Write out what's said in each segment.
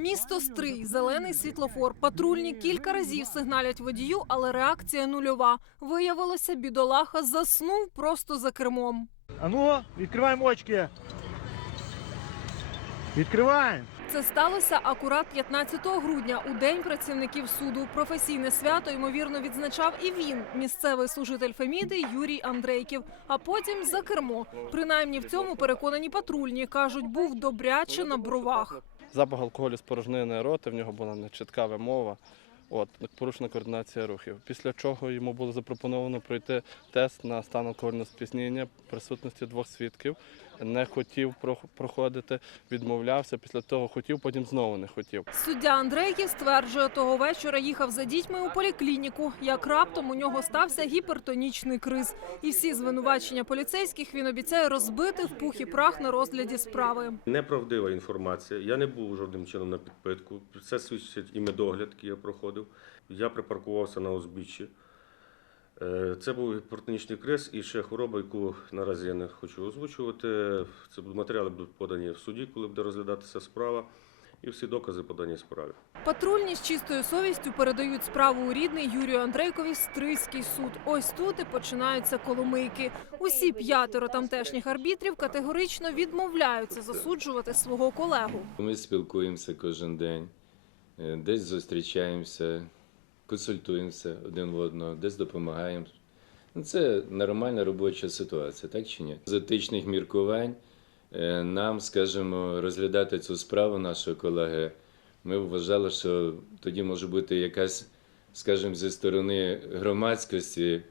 Місто Стрий, зелений світлофор. Патрульні кілька разів сигналять водію, але реакція нульова. Виявилося, бідолаха заснув просто за кермом. А ну, відкриваємо очки. Відкриваємо. Це сталося акурат 15 грудня у день працівників суду. Професійне свято ймовірно відзначав і він, місцевий служитель Феміди Юрій Андрейків. А потім за кермо. Принаймні в цьому переконані патрульні кажуть, був добряче на бровах. Запах алкоголю з порожнини роти, в нього була нечітка вимова. От, порушена координація рухів. Після чого йому було запропоновано пройти тест на стан алкогольного спізнення присутності двох свідків. Не хотів прох- проходити, відмовлявся. Після того хотів, потім знову не хотів. Суддя Андрейків стверджує, того вечора їхав за дітьми у поліклініку. Як раптом у нього стався гіпертонічний криз. І всі звинувачення поліцейських він обіцяє розбити в пух і прах на розгляді справи. Неправдива інформація. Я не був жодним чином на підпитку. Це свідчить і медогляд, який я проходив. Я припаркувався на узбіччі. Е, Це був гіпертонічний криз і ще хвороба, яку наразі я не хочу озвучувати. Це матеріали будуть подані в суді, коли буде розглядатися справа, і всі докази подані в справі. Патрульні з чистою совістю передають справу у рідний Юрію Андрейкові Стрийський суд. Ось тут і починаються коломийки. Усі п'ятеро тамтешніх арбітрів категорично відмовляються засуджувати свого колегу. Ми спілкуємося кожен день, е, десь зустрічаємося, консультуємося один в одного, десь допомагаємо. Ну, Це нормальна робоча ситуація, так чи ні? З етичних міркувань е, нам, скажімо, розглядати цю справу нашого колеги, ми вважали, що тоді може бути якась, скажімо, зі сторони громадськості,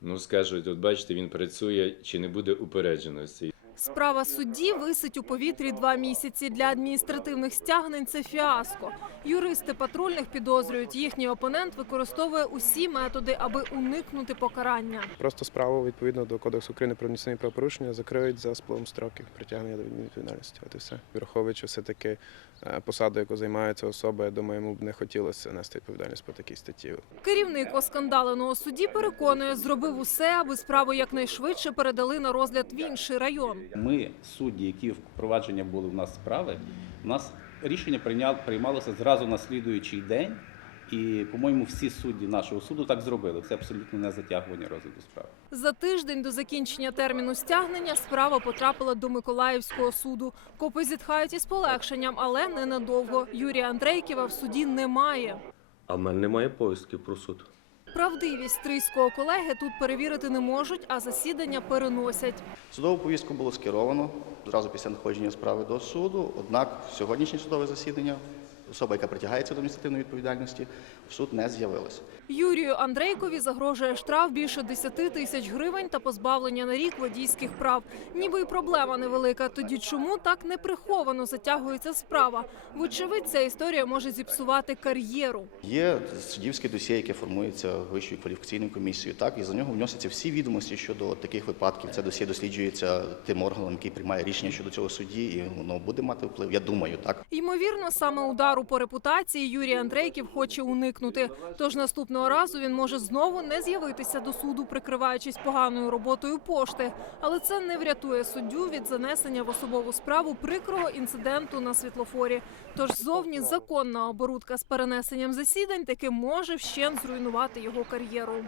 ну скажуть, от бачите, він працює, чи не буде упередженості. Справа судді висить у повітрі два місяці. Для адміністративних стягнень це фіаско. Юристи патрульних підозрюють, їхній опонент використовує усі методи, аби уникнути покарання. Просто справу відповідно до Кодексу України про адміністративні правопорушення закриють за спливом строків притягнення до відповідальності. От і все. Враховуючи все таки посаду, яку займає ця особа, я думаю, йому б не хотілося нести відповідальність по такій статті. Керівник оскандаленого судді переконує, зробив усе, аби справу якнайшвидше передали на розгляд в інший район. Ми, судді, які впровадження були в нас справи, у нас рішення приймалося зразу на слідуючий день. І, по-моєму, всі судді нашого суду так зробили. Це абсолютно не затягування розгляду справи. За тиждень до закінчення терміну стягнення справа потрапила до Миколаївського суду. Копи зітхають із полегшенням, але ненадовго. Юрія Андрейківа в суді немає. А в мене немає повістки про суд. Правдивість стрийського колеги тут перевірити не можуть, а засідання переносять. Судову повістку було скеровано зразу після надходження справи до суду. Однак сьогоднішнє судове засідання особа, яка притягається до адміністративної відповідальності, в суд не з'явилася. Юрію Андрейкові загрожує штраф більше 10 тисяч гривень та позбавлення на рік водійських прав. Ніби й проблема невелика. Тоді чому так неприховано затягується справа? Вочевидь, ця історія може зіпсувати кар'єру. Є суддівське досьє, яке формується вищою кваліфікаційною комісією. Так і за нього вносяться всі відомості щодо таких випадків. Це досьє досліджується тим органом, який приймає рішення щодо цього судді, і воно буде мати вплив. Я думаю, так. Ймовірно, саме удару по репутації Юрій Андрейків хоче уникнути. Тож наступного разу він може знову не з'явитися до суду, прикриваючись поганою роботою пошти. Але це не врятує суддю від занесення в особову справу прикрого інциденту на світлофорі. Тож зовні законна оборудка з перенесенням засідань таки може вщент зруйнувати його кар'єру.